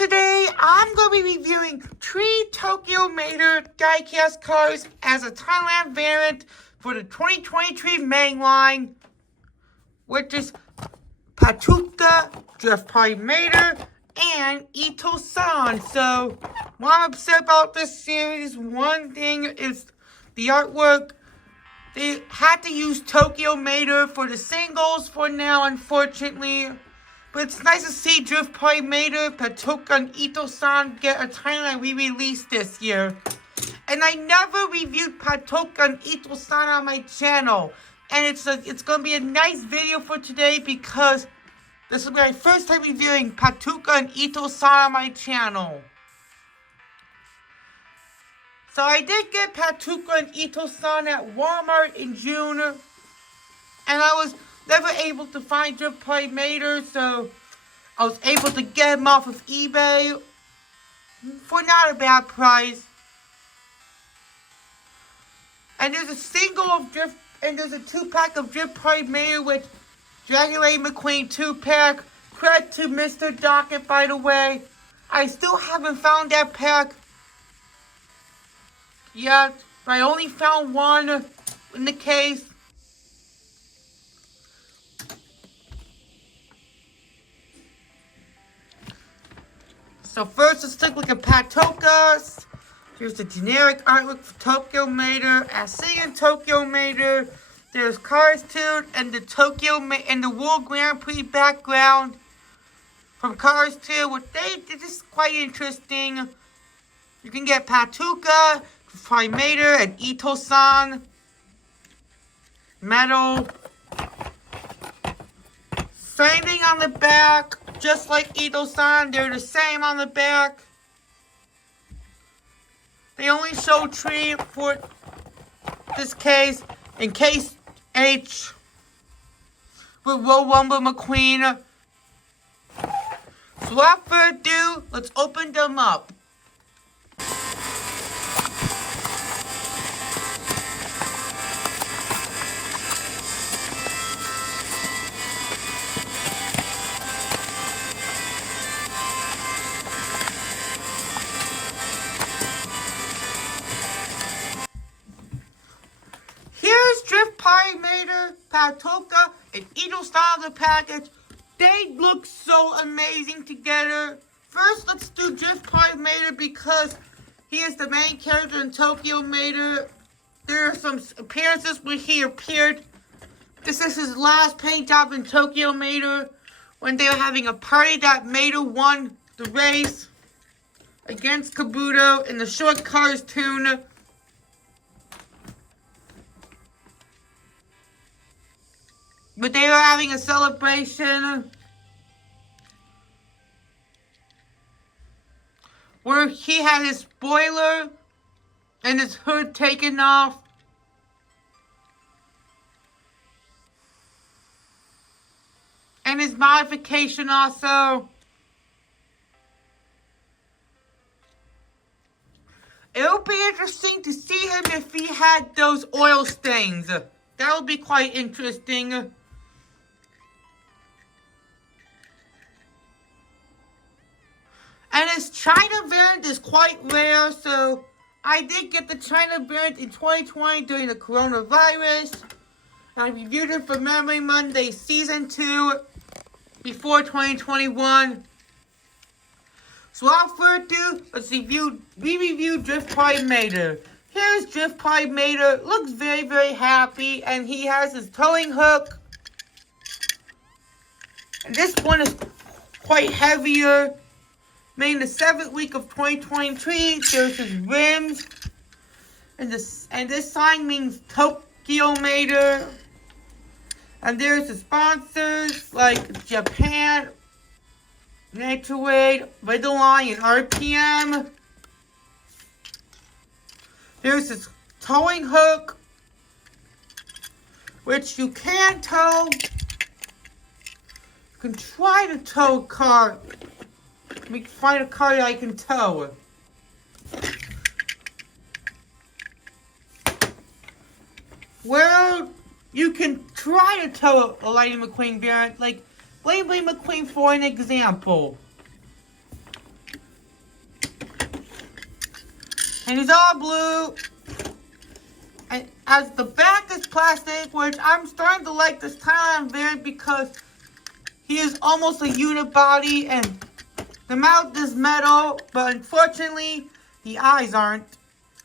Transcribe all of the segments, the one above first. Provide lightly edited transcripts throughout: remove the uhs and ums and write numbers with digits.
today I'm going to be reviewing 3 Tokyo Mater diecast cars as a Thailand variant for the 2023 main line, which is Patokaa, Drift Party Mater, and Ito-san. So, what I'm upset about this series, one thing is the artwork. They had to use Tokyo Mater for the singles for now, unfortunately. But it's nice to see Drift Party Mater, Patokaa, and Ito-san get a Thailand re-release this year. And I never reviewed Patokaa and Ito-san on my channel. And it's going to be a nice video for today because this is my first time reviewing Patokaa and Ito-san on my channel. So I did get Patokaa and Ito-san at Walmart in June. And I was never able to find Drift Party Mater, so I was able to get them off of eBay for not a bad price. And there's a single of Drift, and there's a 2-pack of Drift Party Mater with Dragon Lady McQueen 2-pack. Credit to Mr. Docket, by the way. I still haven't found that pack yet, but I only found one in the case. So first, let's take a look at Patokaa. Here's the generic artwork for Tokyo Mater. As seen in Tokyo Mater, there's Cars Toon and the and the World Grand Prix background from Cars 2. What they did is quite interesting. You can get Patokaa, Party Mater, and Ito-san, Mattel. Same thing on the back. Just like Ito-san, they're the same on the back. They only show 3 for this case. In case H with Royal Rumble McQueen. So without further ado, let's open them up. Drift Party Mater, Patokaa, and Ito-san the package. They look so amazing together. First, let's do Drift Party Mater because he is the main character in Tokyo Mater. There are some appearances where he appeared. This is his last paint job in Tokyo Mater when they were having a party that Mater won the race against Kabuto in the short Cars Toon. But they were having a celebration where he had his spoiler and his hood taken off. And his modification also. It'll be interesting to see him if he had those oil stains. That would be quite interesting. And his China variant is quite rare, so I did get the China variant in 2020 during the coronavirus. I reviewed it for Memory Monday Season 2 before 2021. So without further ado, let's re-review Drift Party Mater. Here's Drift Party Mater. Looks very, very happy, and he has his towing hook. And this one is quite heavier. Made in the 7th week of 2023, there's his rims, and this sign means Tokyo Mater. And there's the sponsors like Japan, Naturade, Line, and RPM. There's this towing hook, which you can tow. You can try to tow a car. We can find a car that I can tow. Well, you can try to tow a Lightning McQueen variant, like Lightning McQueen for an example. And he's all blue. And as the back is plastic, which I'm starting to like this Thailand variant because he is almost a unibody and the mouth is metal, but unfortunately the eyes aren't.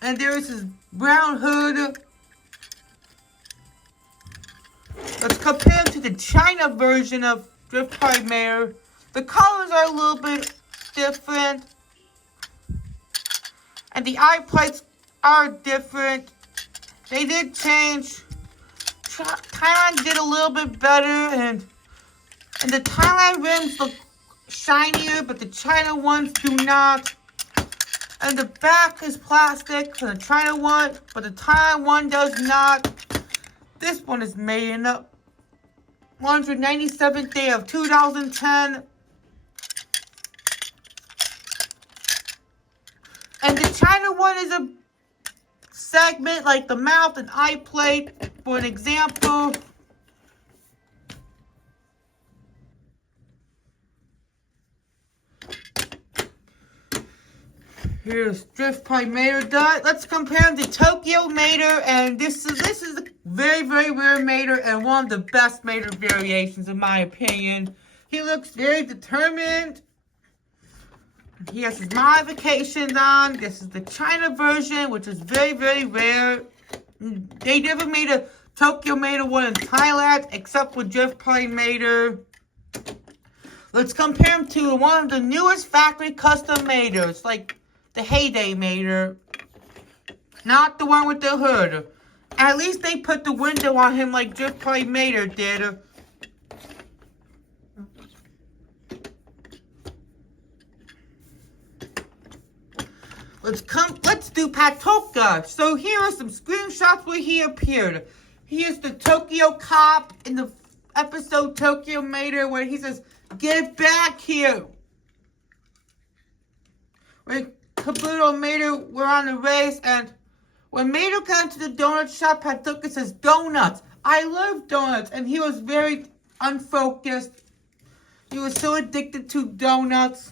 And there is his brown hood. Let's compare him to the China version of Drift Party Mater. The colors are a little bit different. And the eye plates are different. They did change. Thailand did a little bit better, and the Thailand rims look shinier, but the China ones do not. And the back is plastic for the China one, but the Thailand one does not. This one is made in the 197th day of 2010. And the China one is a segment like the mouth and eye plate. For an example, here's Drift Party Mater dot. Let's compare him to Tokyo Mater, and this is a very, very rare Mater and one of the best Mater variations in my opinion. He looks very determined. He has his modifications on. This is the China version, which is very, very rare. They never made a Tokyo Mater one in Thailand, except for Drift Party Mater. Let's compare him to one of the newest factory custom Maters, like the Heyday Mater. Not the one with the hood. At least they put the window on him like Drift Party Mater did. Let's do Patokaa. So here are some screenshots where he appeared. Here's the Tokyo cop in the episode Tokyo Mater where he says, "Get back here." When Kabuto and Mater were on the race, and when Mater got into the donut shop, Patokaa says, "Donuts. I love donuts." And he was very unfocused. He was so addicted to donuts.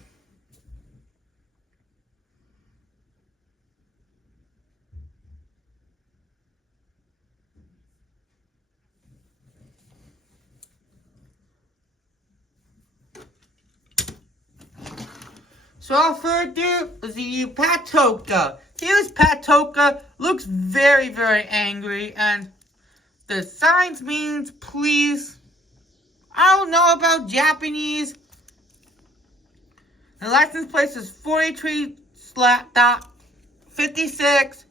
So without further ado, let's see Patokaa. Here's Patokaa. Looks very, very angry. And the signs means please. I don't know about Japanese. The license plate is 43/56.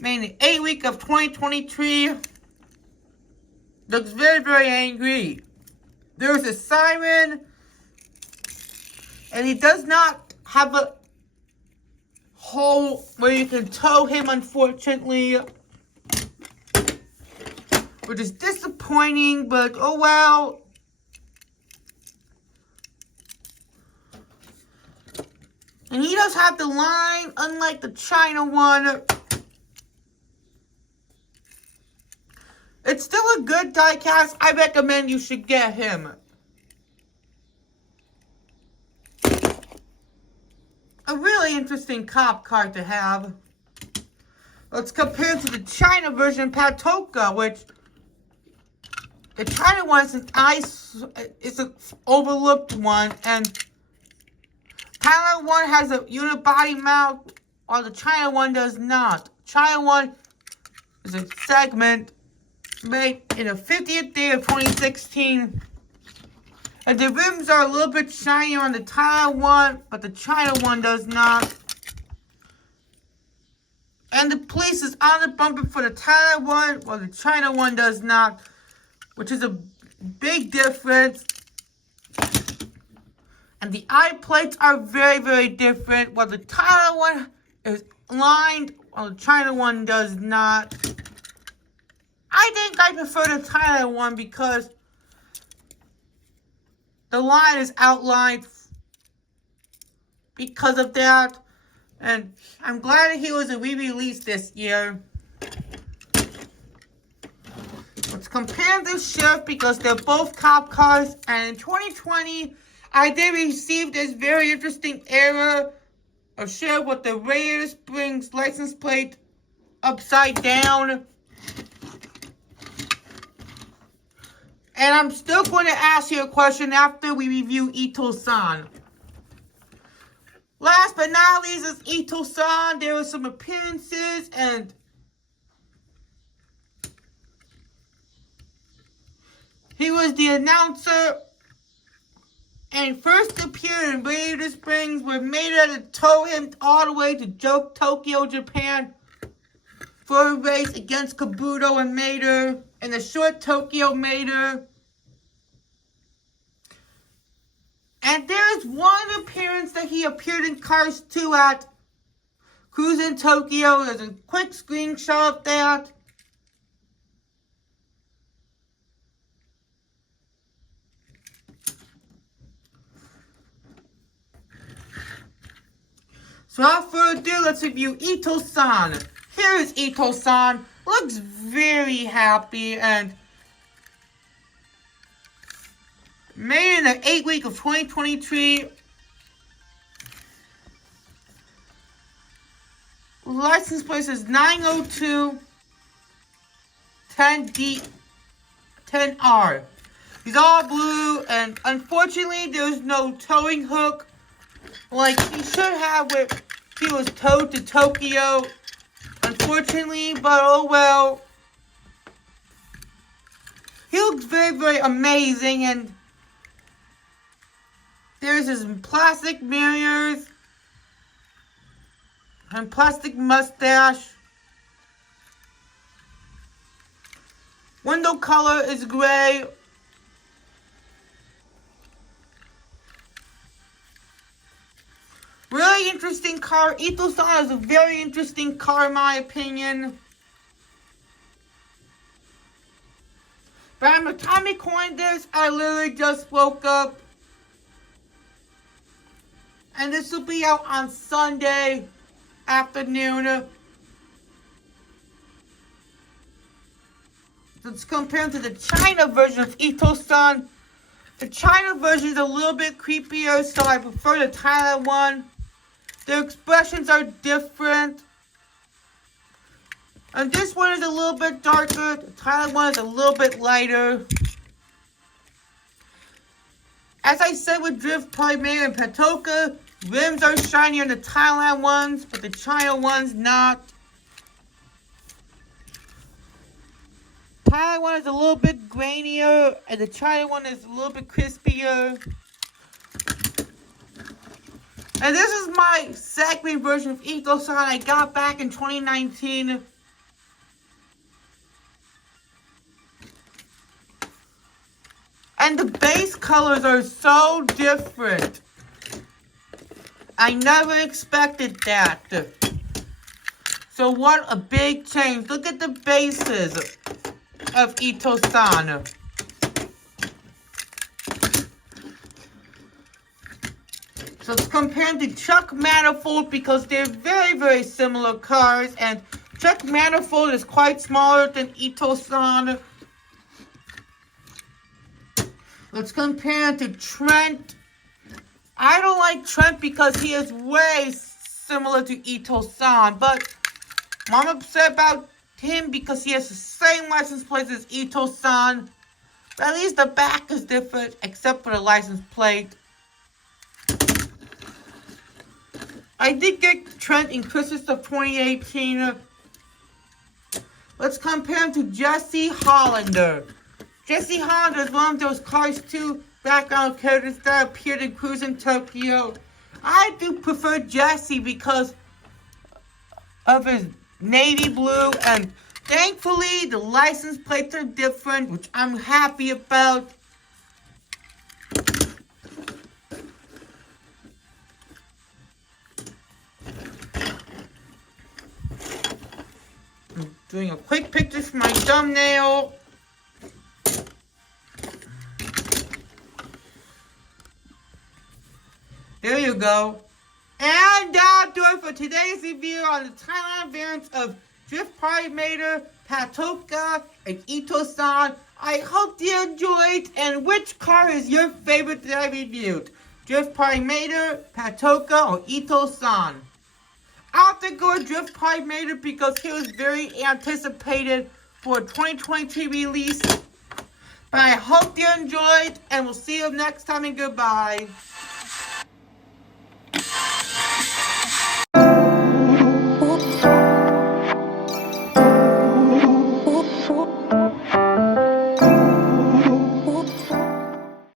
Made the 8th week of 2023. Looks very, very angry. There's a siren. And he does not have a hole where you can tow him, unfortunately. Which is disappointing, but oh well. And he does have the line, unlike the China one. It's still a good diecast. I recommend you should get him. A really interesting cop card to have. Let's compare it to the China version Patokaa, which the China one is an overlooked one, and Thailand one has a unibody mount, while the China one does not. China one is a segment made in the 50th day of 2016. And the rims are a little bit shinier on the Thailand one, but the China one does not. And the police is on the bumper for the Thailand one, while the China one does not. Which is a big difference. And the eye plates are very, very different. While the Thailand one is lined, while the China one does not. I think I prefer the Thailand one because the line is outlined because of that. And I'm glad that he was a re-release this year. Let's compare this shift because they're both cop cars. And in 2020, I did receive this very interesting era are shared with the Radiator Springs license plate upside down. And I'm still going to ask you a question after we review Ito-san. Last but not least is Ito-san. There were some appearances and he was the announcer and first appeared in Radiator Springs where Mater had to tow him all the way to Tokyo, Japan for a race against Kabuto and Mater in the short Tokyo Mater. And there is one appearance that he appeared in Cars 2 at Cruising Tokyo. There's a quick screenshot of that. So without further ado, let's review Ito-san. Here is Ito-san. Looks very happy and made in the 8th week of 2023. License plate is 902 10D 10R. He's all blue and unfortunately there's no towing hook like he should have if he was towed to Tokyo. Unfortunately, but oh well. He looks very, very amazing and there's his plastic mirrors and plastic mustache. Window color is gray. Really interesting car. Ito-san is a very interesting car in my opinion. By the time I coined this, I literally just woke up. And this will be out on Sunday afternoon. Let's compare to the China version of Ito-san. The China version is a little bit creepier, so I prefer the Thailand one. The expressions are different. And this one is a little bit darker. The Thailand one is a little bit lighter. As I said with Drift Mater and Patokaa, rims are shinier in the Thailand ones, but the China ones not. Thailand one is a little bit grainier, and the China one is a little bit crispier. And this is my second version of Ito-san I got back in 2019. And the base colors are so different. I never expected that. So what a big change. Look at the bases of Ito-san. So let's compare them to Chuck Manifold because they're very, very similar cars. And Chuck Manifold is quite smaller than Ito-san. Let's compare him to Trent. I don't like Trent because he is way similar to Ito-san. But I'm upset about him because he has the same license plate as Ito-san. But at least the back is different except for the license plate. I did get Trent in Christmas of 2018. Let's compare him to Jesse Hollander. Jesse Hollander is one of those Cars 2 background characters that appeared in Cruising Tokyo. I do prefer Jesse because of his navy blue, and thankfully the license plates are different, which I'm happy about. I'm doing a quick picture for my thumbnail. There you go. And that'll do it for today's review on the Thailand variants of Drift Mater, Patokaa, and Ito-san. I hope you enjoyed. And which car is your favorite that I reviewed? Drift Mater, Patokaa, or Ito-san? I don't think our Drift Pipe made it because he was very anticipated for a 2023 release. But I hope you enjoyed, and we'll see you next time, and goodbye.